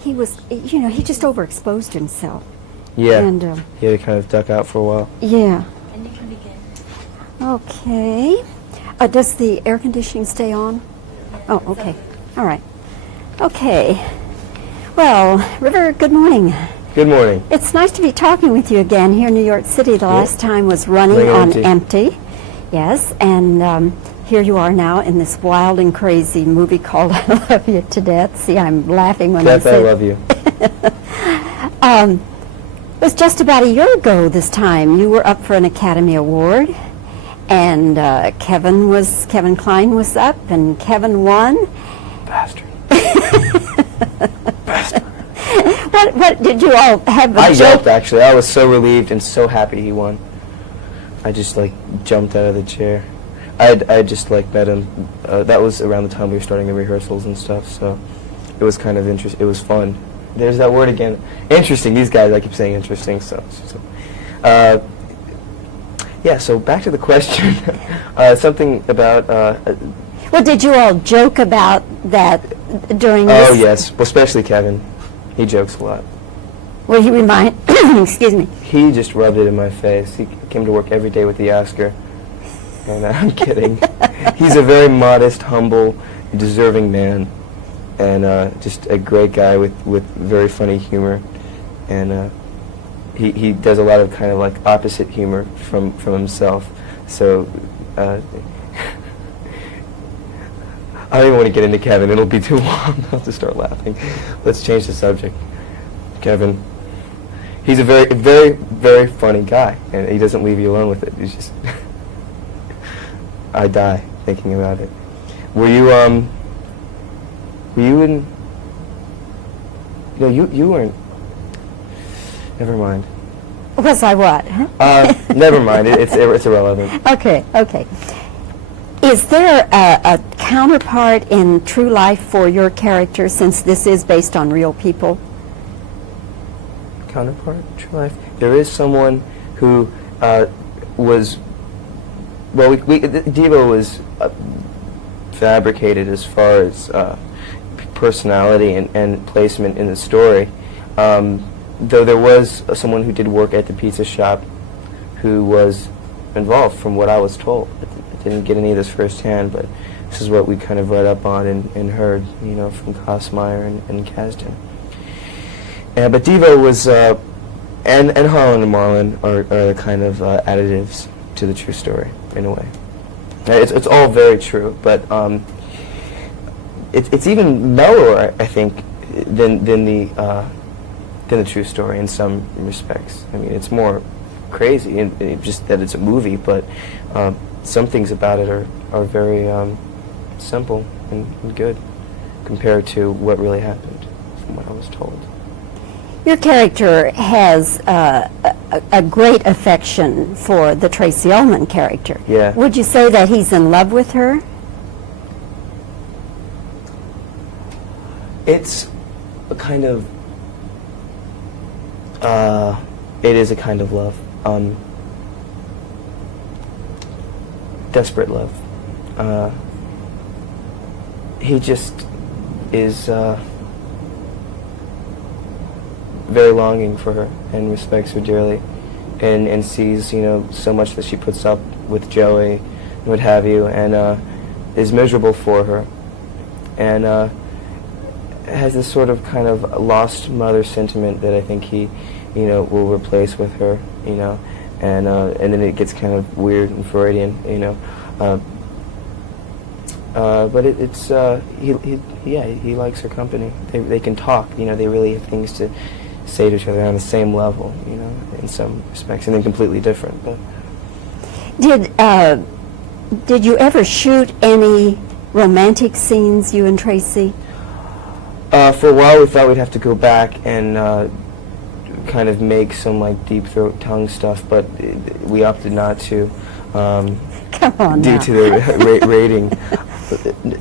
he was, you know, he just overexposed himself. Yeah, And, he had to kind of duck out for a while. yeah. And you can begin. Okay. Does the air conditioning stay on? Oh, okay. All right. Okay. Well, River, good morning. Good morning. It's nice to be talking with you again here in New York City. The last time was running on empty. Yes, and here you are now in this wild and crazy movie called I Love You to Death. See, I'm laughing when I say I love you. It was just about a year ago this time. You were up for an Academy Award, and Kevin Kline was up, and Kevin won. Bastard. What did you all have a I joke? yelped, actually. I was so relieved and so happy he won. I just, like, jumped out of the chair. I just, like, met him. That was around the time we were starting the rehearsals and stuff, so it was kind of interesting. It was fun. There's that word again. Interesting. These guys, I keep saying interesting, so yeah, so back to the question. Something about... Well, did you all joke about that during this? Oh, yes. Well, especially Kevin. He jokes a lot. Well, he excuse me. He just rubbed it in my face. He came to work every day with the Oscar. And I'm kidding. He's a very modest, humble, deserving man. And just a great guy with very funny humor. And he does a lot of kind of like opposite humor from himself. So I don't even want to get into Kevin. It'll be too long. I'll just start laughing. Let's change the subject. Kevin. He's a very, very, very funny guy, and he doesn't leave you alone with it. He's just... I die thinking about it. Were you in... No, you weren't... Never mind. Was I what? Never mind. It's irrelevant. Okay. Is there a counterpart in true life for your character, since this is based on real people? Counterpart, true life. There is someone who was... Well, Devo was fabricated as far as personality and placement in the story. Though there was someone who did work at the pizza shop who was involved, from what I was told. I didn't get any of this firsthand, but this is what we kind of read up on and heard, you know, from Kosmeyer and Kasdan. But Devo was, and Harlan and Marlon are the kind of additives to the true story, in a way. It's all very true, but it's even mellower, I think, than the true story in some respects. I mean, it's more crazy, and just that it's a movie, but some things about it are very simple and good compared to what really happened, from what I was told. Your character has a great affection for the Tracy Ullman character. Yeah. Would you say that he's in love with her? It's a kind of... it is a kind of love. Desperate love. He just is very longing for her and respects her dearly, and sees, you know, so much that she puts up with Joey and what have you, and is miserable for her, and has this sort of kind of lost mother sentiment that I think he, you know, will replace with her, you know, and then it gets kind of weird and Freudian, you know, but he likes her company. They can talk, you know, they really have things to say to each other on the same level, you know, in some respects, and then completely different. But did you ever shoot any romantic scenes, you and Tracy? For a while we thought we'd have to go back and kind of make some like deep throat tongue stuff, but we opted not to. Come on due now. to the rating.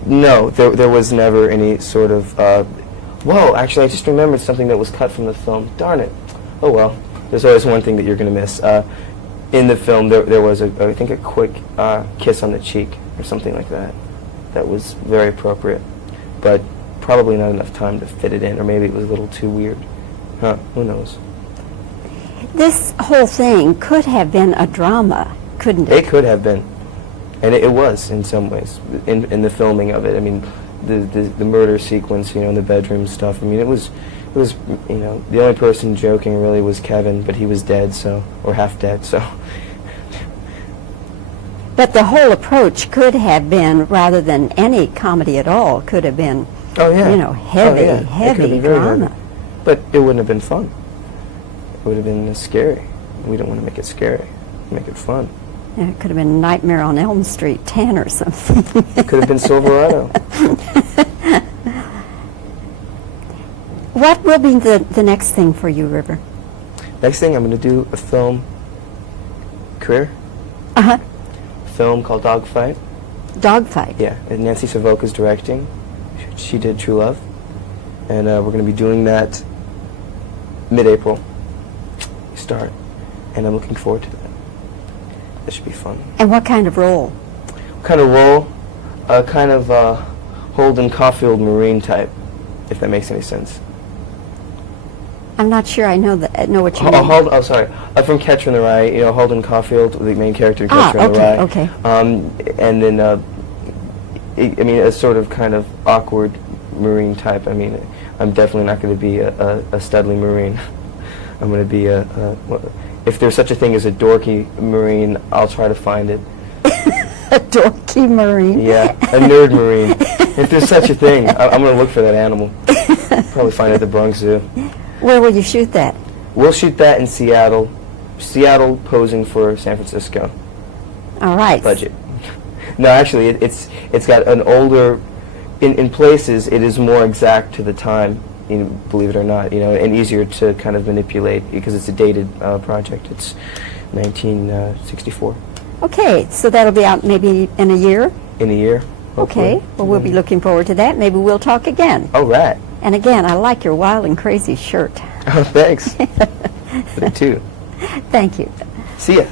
No, there was never any sort of... whoa, actually I just remembered something that was cut from the film. Darn it. Oh well, there's always one thing that you're going to miss. In the film there was, I think, a quick kiss on the cheek or something like that. That was very appropriate. But probably not enough time to fit it in, or maybe it was a little too weird. Huh? Who knows? This whole thing could have been a drama, couldn't it? It could have been, and it was in some ways in the filming of it. I mean, the murder sequence, in the bedroom stuff. I mean, it was, the only person joking really was Kevin, but he was dead, or half dead, so. But the whole approach could have been, rather than any comedy at all, could have been, oh yeah, heavy drama. Heavy. But it wouldn't have been fun. It would have been scary. We don't want to make it scary. Make it fun. Yeah, it could have been Nightmare on Elm Street 10 or something. It could have been Silverado. What will be the next thing for you, River? Next thing, I'm going to do a film career. Uh-huh. Film called Dogfight. Dogfight? Yeah, and Nancy Savoca's directing. She did True Love. And we're going to be doing that mid-April. Start. And I'm looking forward to that. That should be fun. And what kind of role? What kind of role? Kind of Holden Caulfield Marine type, if that makes any sense. I'm not sure I know what you mean. Oh, sorry. From Catcher in the Rye, Holden Caulfield, the main character in Catcher in the Rye. Okay. And then, a sort of kind of awkward Marine type. I mean, I'm definitely not going to be a studly Marine. I'm going to be if there's such a thing as a dorky Marine, I'll try to find it. A dorky Marine? Yeah, a nerd Marine. If there's such a thing, I'm going to look for that animal. Probably find it at the Bronx Zoo. Where will you shoot that? We'll shoot that in Seattle. Seattle posing for San Francisco. All right. Budget. No, actually, it's got an older. In places, it is more exact to the time. Believe it or not, and easier to kind of manipulate because it's a dated project. It's 1964. Okay, so that'll be out maybe in a year? In a year, hopefully. Okay, well, we'll be looking forward to that. Maybe we'll talk again. All right. And again, I like your wild and crazy shirt. Oh, thanks. Me too. Thank you. See ya.